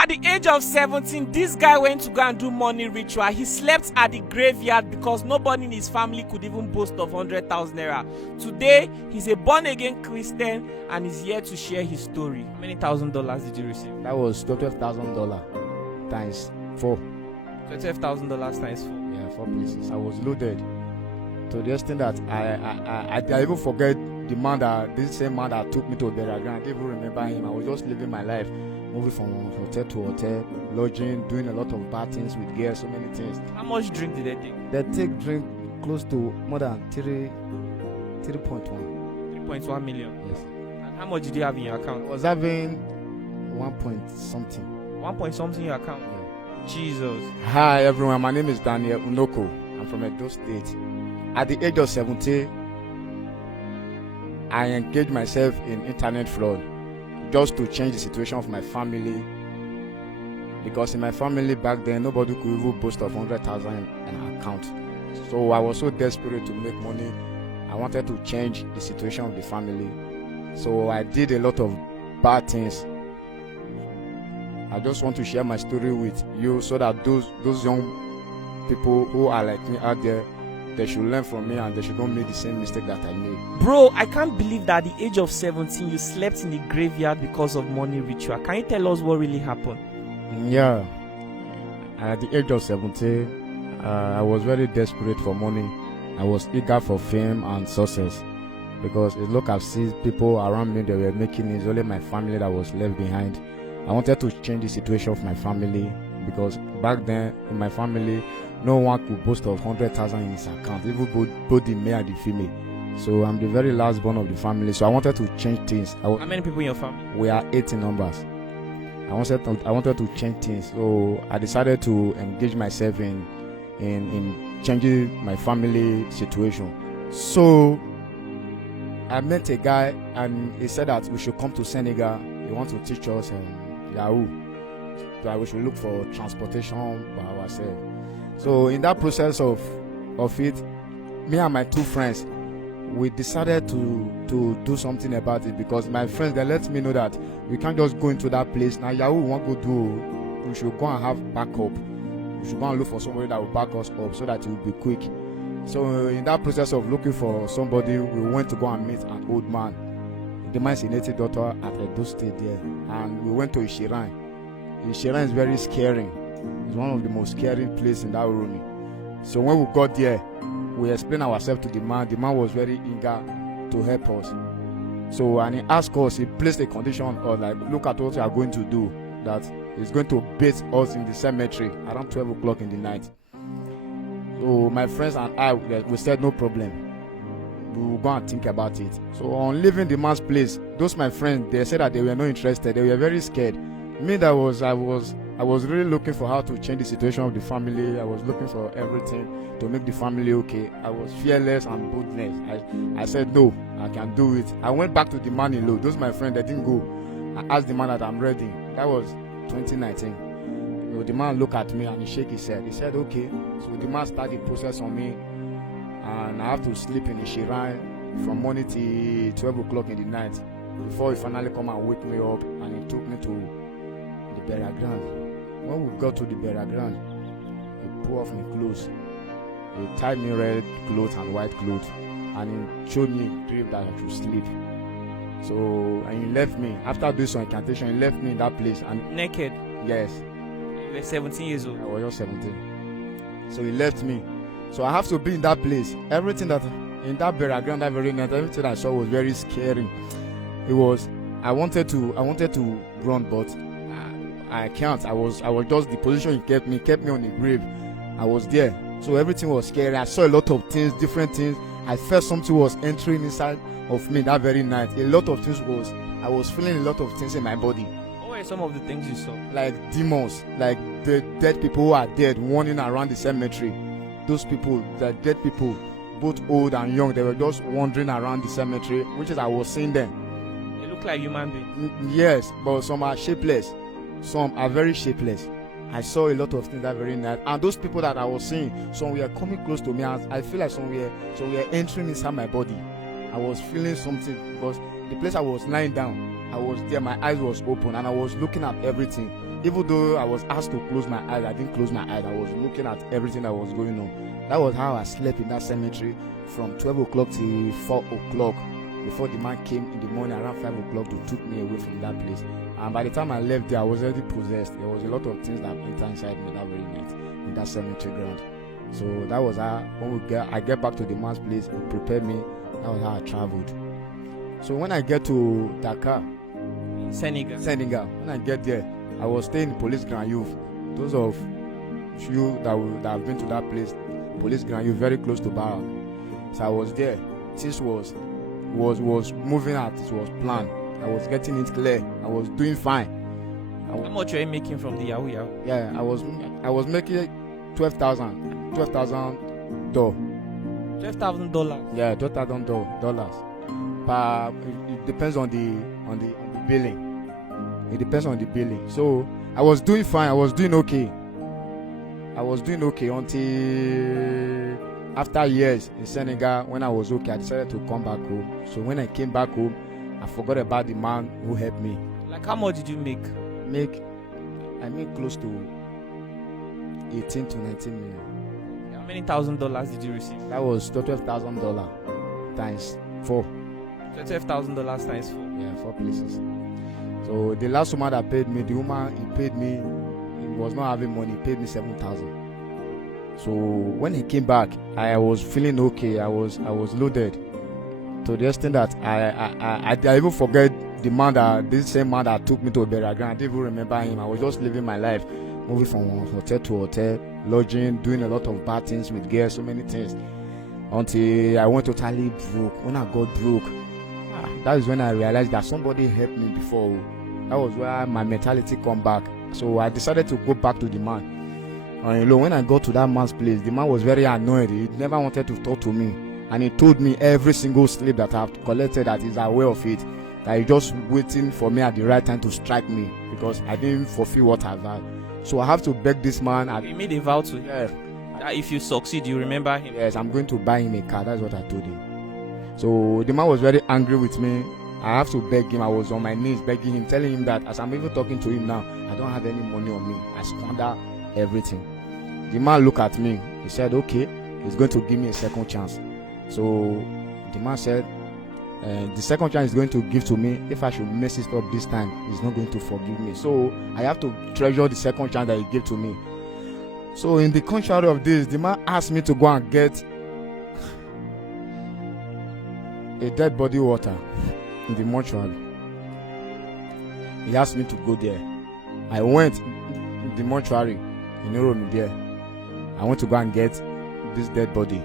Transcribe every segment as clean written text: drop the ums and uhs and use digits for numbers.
At the age of 17, this guy went to go and do money ritual. He slept at the graveyard because nobody in his family could even boast of 100,000 naira. Today, he's a born-again Christian and is here to share his story. How many $1,000 did you receive? That was $12,000 times 4. $12,000 times 4. Yeah, 4 places. I was loaded to the extent that I even forget the man that this same man that took me to burial ground. I didn't even remember him. I was just living my life, moving from hotel to hotel, lodging, doing a lot of bad things with girls, so many things. How much drink did they take? They take drink close to more than 3.1. 3.1 million. Yes. And how much did you have in your I account? was having 1 point something. 1 point something in your account. Yeah. Jesus. Hi everyone, my name is Daniel Unoko. I'm from Edo State. At the age of 17, I engaged myself in internet fraud just to change the situation of my family, because in my family back then nobody could even boast of 100,000 in an account. So I was so desperate to make money. I wanted to change the situation of the family. So I did a lot of bad things. I just want to share my story with you so that those young people who are like me out there, they should learn from me and they should not make the same mistake that I made. Bro, I can't believe that at the age of 17 you slept in the graveyard because of money ritual. Can you tell us what really happened? Yeah. At the age of 17, I was very desperate for money. I was eager for fame and success because look, I've seen people around me, they were making it. It's only my family that was left behind. I wanted to change the situation of my family because back then in my family, no one could boast of 100,000 in his account, even both the male and the female. So I'm the very last born of the family. So I wanted to change things. How many people in your family? We are 8 in numbers. I wanted to change things. So I decided to engage myself in changing my family situation. So I met a guy and he said that we should come to Senegal. He wants to teach us Yahoo. That we should look for transportation by ourselves. So in that process of it, me and my 2 friends, we decided to do something about it, because my friends, they let me know that we can't just go into that place. Now Yahoo won't go do. We should go and have backup. We should go and look for somebody that will back us up so that it will be quick. So in that process of looking for somebody, we went to go and meet an old man. The man is a native doctor at Edo State there, and we went to Ishiran. Ishiran is very scary. It's one of the most scary places in that room. So when we got there, we explained ourselves to the man. The man was very eager to help us. So, and he asked us, he placed a condition of like, look at what we are going to do, that he's going to bait us in the cemetery around 12 o'clock in the night. So my friends and I, we said no problem. We will go and think about it. So on leaving the man's place, those my friends, they said that they were not interested. They were very scared. Me, I was really looking for how to change the situation of the family. I was looking for everything to make the family okay. I was fearless and boldness. I said, no, I can do it. I went back to the man in law. Those my friends, they didn't go. I asked the man that I'm ready. That was 2019. So the man looked at me and he shook his head. He said, okay. So the man started the process on me. And I have to sleep in Ishiran from morning till 12 o'clock in the night before he finally come and wake me up, and he took me to the burial ground. When we got to the burial ground, he pulled off my clothes. He tied me red clothes and white clothes, and he showed me a grave that I should sleep. So, and he left me. After doing some incantation, he left me in that place. And naked? Yes. You were 17 years old? I was just 17. So he left me. So I have to be in that place. Everything that, in that burial ground that very night, everything I saw was very scary. It was, I wanted to run, but I can't. I was just, the position he kept me on the grave. I was there. So everything was scary. I saw a lot of things, different things. I felt something was entering inside of me that very night. A lot of things I was feeling a lot of things in my body. What were some of the things you saw? Like demons, like the dead people who are dead, wandering around the cemetery. Those people, the dead people, both old and young, they were just wandering around the cemetery, which is I was seeing them. They look like human beings. Yes, but some are shapeless. Some are very shapeless. I saw a lot of things that very night, and those people that I was seeing, some were coming close to me. I feel like some were entering inside my body. I was feeling something because the place I was lying down, I was there, my eyes was open, and I was looking at everything. even though I was asked to close my eyes, I didn't close my eyes. I was looking at everything that was going on. That was how I slept in that cemetery from 12 o'clock till 4 o'clock before the man came in the morning around 5 o'clock to took me away from that place. And by the time I left there, I was already possessed. There was a lot of things that entered inside me that very night in that cemetery ground. So that was how, when I get back to the man's place, he prepared me. That was how I traveled. So when I get to Dakar, Senegal. when I get there, I was staying in Police Grand Youth. Those of you that have been to that place, Police Grand Youth, very close to Barra. So I was there. Things was moving out. It was planned. I was getting it clear. I was doing fine. How much were you making from the Yahoo Yahoo? Yeah, I was making $12,000 $12,000. Yeah, $12,000. But it depends on the billing. It depends on the billing. So I was doing fine. I was doing okay until after years in Senegal. When I was okay, I decided to come back home. So when I came back home, I forgot about the man who helped me. Like, how much did you make? I made close to 18 to 19 million. How many $1,000 did you receive? That was $12,000 times 4. $12,000 times 4. Yeah, 4 places. So the last woman that paid me, the woman he paid me, he was not having money. He paid me 7,000. So when he came back, I was feeling okay. I was loaded to the extent that I even forget this same man that took me to Burial Ground. I didn't even remember him. I was just living my life, moving from hotel to hotel, lodging, doing a lot of bad things with girls, so many things, until I went totally broke. When I got broke, that is when I realized that somebody helped me before. That was where my mentality come back. So I decided to go back to the man. And when I got to that man's place, the man was very annoyed. He never wanted to talk to me. And he told me every single slip that I've collected, that he's aware of it, that he's just waiting for me at the right time to strike me because I didn't fulfill what I've had. So I have to beg this man. You made a vow to him. Yeah. That if you succeed, you remember him. Yes, I'm going to buy him a car. That's what I told him. So the man was very angry with me. I have to beg him. I was on my knees begging him, telling him that as I'm even talking to him now, I don't have any money on me. I squander everything. The man looked at me. He said, okay, he's going to give me a second chance. So the man said, the second chance he's going to give to me, if I should mess it up this time, he's not going to forgive me. So I have to treasure the second chance that he gave to me. So in the contrary of this, the man asked me to go and get a dead body water in the mortuary. He asked me to go there. I went in the mortuary in Oromi there. I went to go and get this dead body.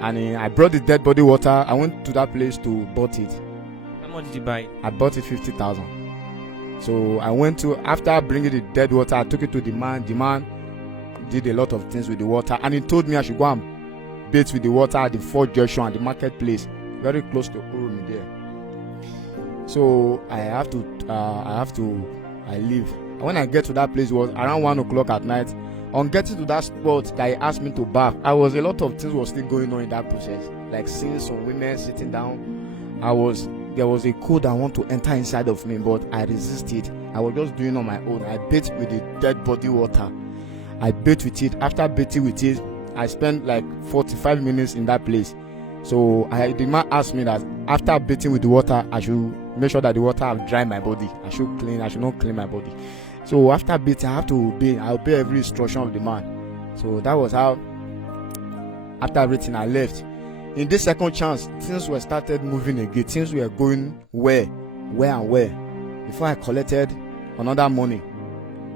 And I brought the dead body water. I went to that place to bought it. How much did you buy? I bought it 50,000. So I went to, after bringing the dead water, I took it to the man. The man did a lot of things with the water, and he told me I should go and bathe with the water at the Fort Junction at the marketplace, very close to Oromi there. So I leave. And when I get to that place, it was around 1 o'clock at night. On getting to that spot that he asked me to bath, a lot of things was still going on in that process, like seeing some women sitting down. There was a code that want to enter inside of me, but I resisted. I was just doing on my own. I bathed with the dead body water. I bathed with it. After bathing with it, I spent like 45 minutes in that place. So the man asked me that after bathing with the water, I should make sure that the water have dried my body. I should not clean my body. So after bathing, I have to obey. I obey every instruction of the man. So that was how, after everything, I left. In this second chance, things were started moving again. Things were going where. Before I collected another money.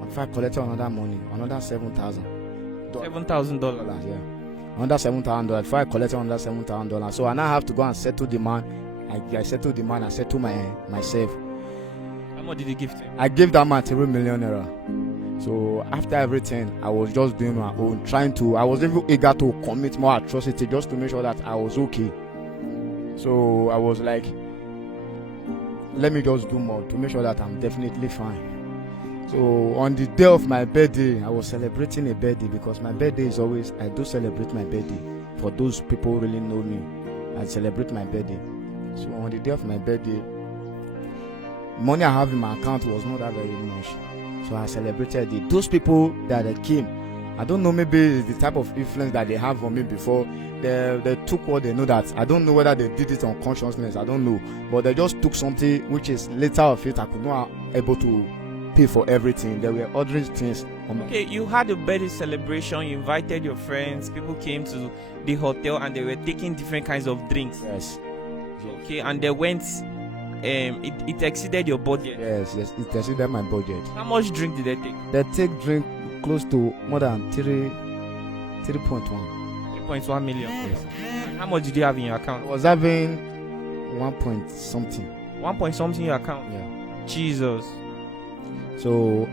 Another $7,000. $7,000. Yeah. Another $7,000. Before I collected another $7,000. So I now have to go and settle the man. I settled the man. I settled myself. How much did you give to him? I gave that man 3 million naira. So after everything, I was just doing my own, I was even eager to commit more atrocity just to make sure that I was okay. So I was like, let me just do more to make sure that I'm definitely fine. So on the day of my birthday, I was celebrating a birthday, because my birthday is always, I do celebrate my birthday. For those people who really know me, I celebrate my birthday. So on the day of my birthday, money I have in my account was not that very much. So I celebrated it. Those people that came, I don't know, maybe it's the type of influence that they have on me before. They took what they know that. I don't know whether they did it on consciousness, I don't know. But they just took something which is later of it I could not able to pay for everything. They were ordering things on me. Okay, you had a birthday celebration, you invited your friends, people came to the hotel and they were taking different kinds of drinks. Yes. Okay, and they went, it exceeded your budget. Yes, it exceeded my budget. How much drink did they take? They take drink close to more than 3.1. 3.1 million. Yes. How much did you have in your I account? was having 1 point something. 1 point something in your account. Yeah. Jesus. So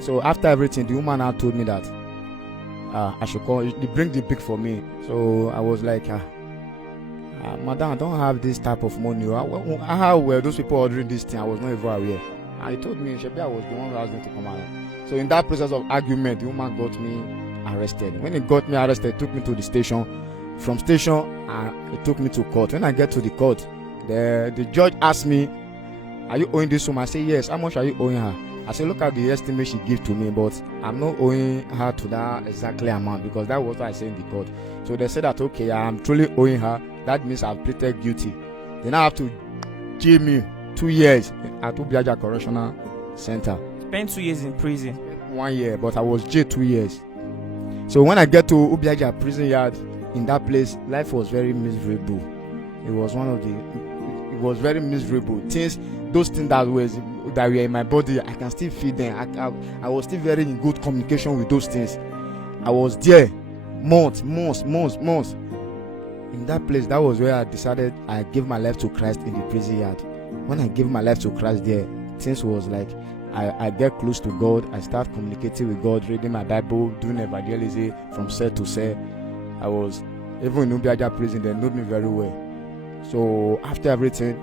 so after everything, the woman now told me that I should call, they bring the pick for me. So I was like, madam, I don't have this type of money. How were those people ordering this thing? I was not even aware. And he told me, Shebi, I was the one who asked them to come out. So in that process of argument, the woman got me arrested. When he got me arrested, he took me to the station. From station, he took me to court. When I get to the court, the judge asked me, are you owing this woman? I say, yes. How much are you owing her? I said, look at the estimate she gave to me, but I'm not owing her to that exactly amount, because that was what I said in the court. So they said that, okay, I'm truly owing her. That means I've pleaded guilty. Then I have to jail me 2 years at Ubiaja Correctional Center. Spent 2 years in prison. 1 year, but I was jailed 2 years. So when I get to Ubiaja prison yard, in that place, life was very miserable. It was very miserable. Those things that were in my body, I can still feel them. I was still very in good communication with those things. I was there months. In that place, that was where I decided I gave my life to Christ in the prison yard. When I gave my life to Christ there, things was like I get close to God. I start communicating with God, reading my Bible, doing evangelism from cell to cell. I was even in Ubiaja prison. They knew me very well. So after everything,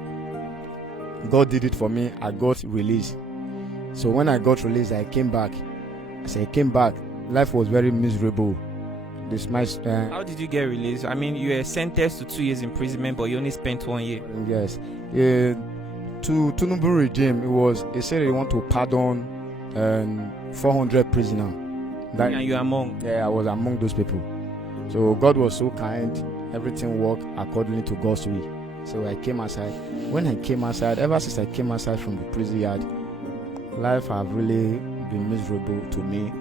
God did it for me. I got released. So when I got released, I came back. Life was very miserable. How did you get released? I mean, you were sentenced to 2 years imprisonment, but you only spent 1 year. Yes. To Tinubu regime, they said they want to pardon 400 prisoners. And you are among? Yeah, I was among those people. So God was so kind. Everything worked according to God's will. So I came outside. When I came outside, ever since I came outside from the prison yard, life have really been miserable to me.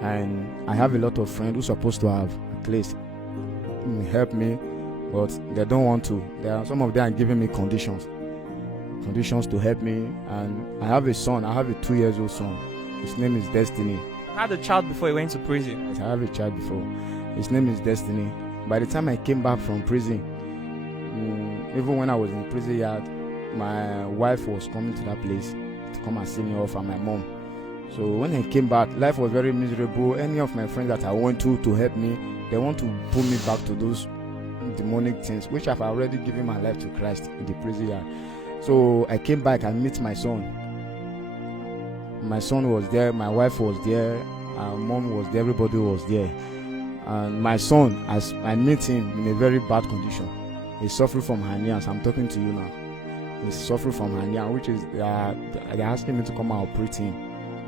And I have a lot of friends who are supposed to have at least help me, but they don't want to. Some of them are giving me conditions to help me. And I have a son. I have a 2-year-old son. His name is Destiny. You had a child before you went to prison? Yes, I have a child before. His name is Destiny. By the time I came back from prison, even when I was in the prison yard, my wife was coming to that place to come and see me off, and my mom. So when I came back, life was very miserable. Any of my friends that I went to help me, they want to pull me back to those demonic things, which I've already given my life to Christ in the prison yard. So I came back and met my son. My son was there, my wife was there, our mom was there, everybody was there. And my son, as I met him in a very bad condition, he's suffering from hernia. As I'm talking to you now, he's suffering from hernia, which is they're asking me to come and operate him,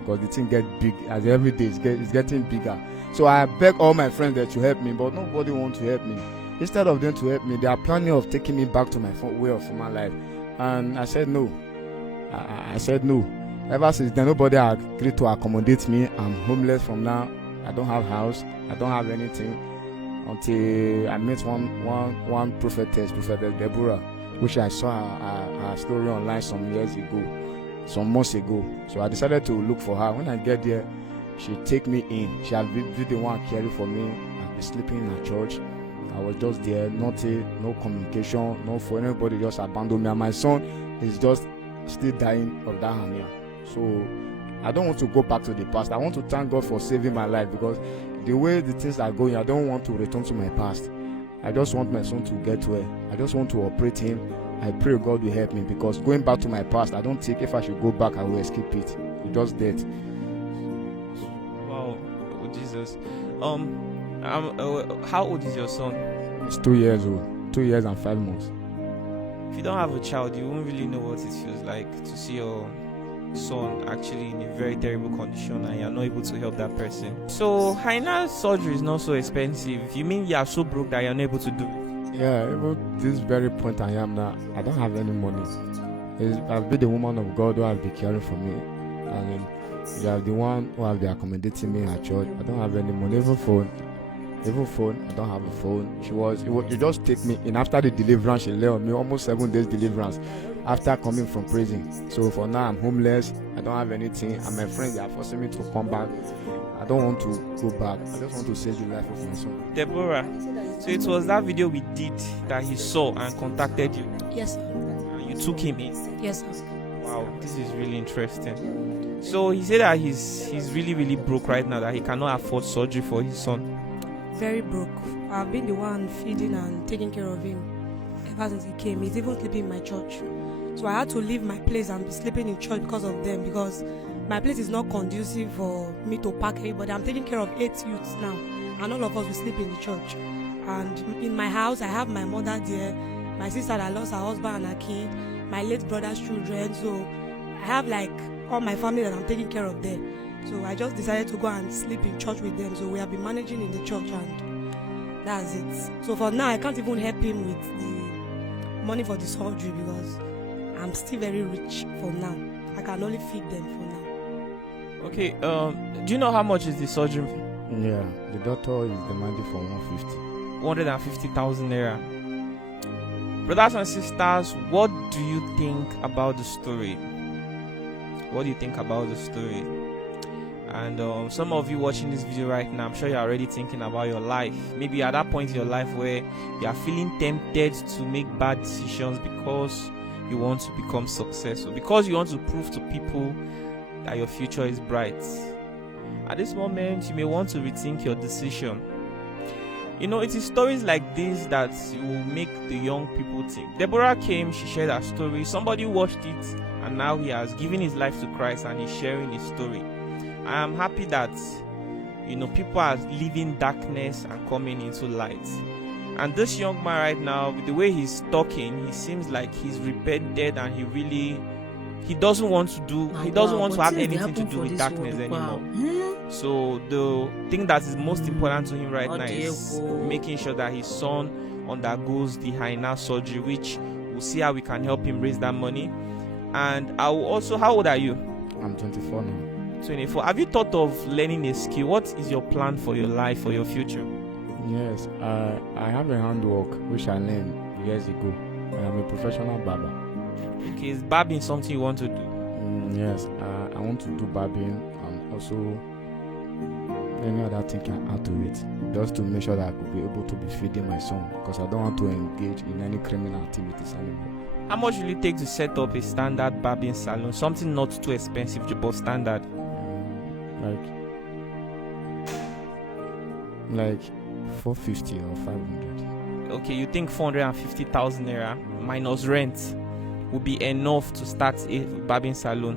because the thing get big as every day it's getting bigger. So I beg all my friends that to help me, but nobody wants to help me. Instead of them to help me, they are planning of taking me back to my way of my life. And I said no. I said no. Ever since then, nobody agreed to accommodate me. I'm homeless from now. I don't have house. I don't have anything. Until I met one prophetess, Prophetess Deborah, which I saw her story online some months ago. So I decided to look for her. When I get there, she take me in. She had been the one caring for me. I've been sleeping in her church. I was just there, no communication, no for anybody, just abandoned me. And my son is just still dying of that hernia. So I don't want to go back to the past. I want to thank God for saving my life, because the way the things are going, I don't want to return to my past. I just want my son to get well. I just want to operate him. I pray God will help me, because going back to my past, I don't think if I should go back, I will escape it. It's just death. Wow, oh, Jesus. How old is your son? He's 2 years old. 2 years and 5 months. If you don't have a child, you won't really know what it feels like to see your son actually in a very terrible condition and you're not able to help that person. So hernia surgery is not so expensive. You mean you are so broke that you're not able to do it? Yeah, even this very point I am now, I don't have any money. I've been the woman of God who has been caring for me. I mean, you are the one who has been accommodating me at church. I don't have any money, even phone, I don't have a phone. You just take me in after the deliverance. She lay on me almost 7 days deliverance after coming from prison. So for now, I'm homeless. I don't have anything, and my friends are forcing me to come back. I don't want to go back. I just want to save the life of my son. Deborah, so it was that video we did that he saw and contacted you. Yes, sir. And you took him in. Yes, sir. Wow, this is really interesting. So he said that he's really, really broke right now, that he cannot afford surgery for his son. Very broke. I've been the one feeding and taking care of him ever since he came. He's even sleeping in my church. So I had to leave my place and be sleeping in church because of them, because my place is not conducive for me to pack everybody. I'm taking care of 8 youths now, and all of us will sleep in the church. And in my house, I have my mother there, my sister that lost her husband and her kid, my late brother's children. So I have like all my family that I'm taking care of there. So I just decided to go and sleep in church with them. So we have been managing in the church, and that's it. So for now, I can't even help him with the money for the surgery because I'm still very rich for now. I can only feed them for now. Okay, do you know how much is the surgery? Yeah, the doctor is demanding for 150,000 naira. Brothers and sisters, what do you think about the story? What do you think about the story? And some of you watching this video right now, I'm sure you're already thinking about your life. Maybe you're at that point in your life where you are feeling tempted to make bad decisions because you want to become successful, because you want to prove to people that your future is bright. At this moment, you may want to rethink your decision. You know, it is stories like this that will make the young people think. Deborah came, she shared her story. Somebody watched it, and now he has given his life to Christ and he's sharing his story. I am happy that, you know, people are leaving darkness and coming into light. And this young man right now, with the way he's talking, he seems like he's repented and he doesn't want to have anything to do with darkness anymore. So the thing that is most important to him right now is making sure that his son undergoes the hernia surgery, which we'll see how we can help him raise that money. And I will also, how old are you? I'm 24 now. 24. Have you thought of learning a skill? What is your plan for your life, for your future? Yes, I have a handwork which I learned years ago. I am a professional barber. Okay, is barbing something you want to do? Yes, I want to do barbing and also any other thing I add to it, just to make sure that I could be able to be feeding my son, because I don't want to engage in any criminal activities anymore. How much will it take to set up a standard barbing salon? Something not too expensive, but standard. Like 450 or 500. Okay, you think 450,000 naira minus rent will be enough to start a barbing salon?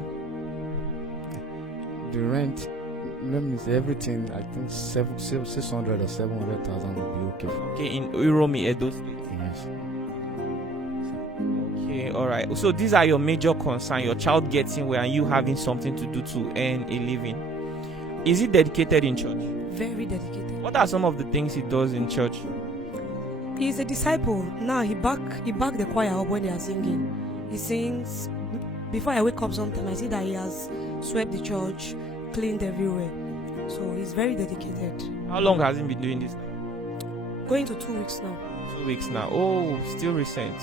The rent, let me say everything, I think 600 or 700,000 will be okay. Okay, in Uromi, Edo State. Yes. Okay, all right. So these are your major concerns: your child getting well and you having something to do to earn a living. Is he dedicated in church? Very dedicated. What are some of the things he does in church? He's a disciple. Now he back the choir up when they are singing. He sings. Before I wake up sometime, I see that he has swept the church, cleaned everywhere. So he's very dedicated. How long has he been doing this? Going to 2 weeks now. 2 weeks now. Oh, still recent.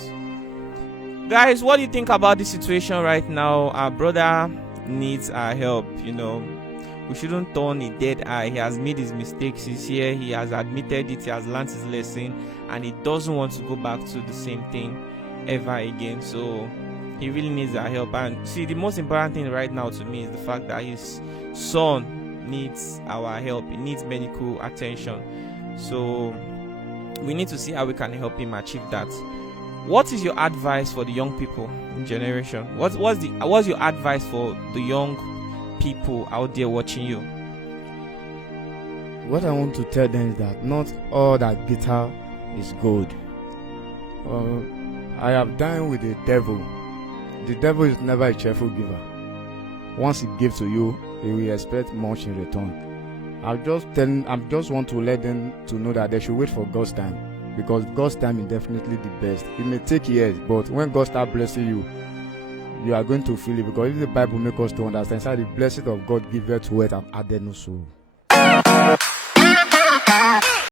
Guys, what do you think about this situation right now? Our brother needs our help, you know. We shouldn't turn a dead eye. He has made his mistakes. He's here. He has admitted it. He has learned his lesson. And he doesn't want to go back to the same thing ever again. So he really needs our help. And see, the most important thing right now to me is the fact that his son needs our help. He needs medical attention. So we need to see how we can help him achieve that. What is your advice for the young people in generation? What's your advice for the young people out there watching you? What I want to tell them is that not all that glitter is gold. I have dined with the devil. The devil is never a cheerful giver. once He gives to you, He will expect much in return. I just want to let them to know that they should wait for God's time, because God's time is definitely the best. It may take years, but when God starts blessing you, you are going to feel it, because if the Bible makes us to understand, the blessing of God giveth to it and added no sorrow.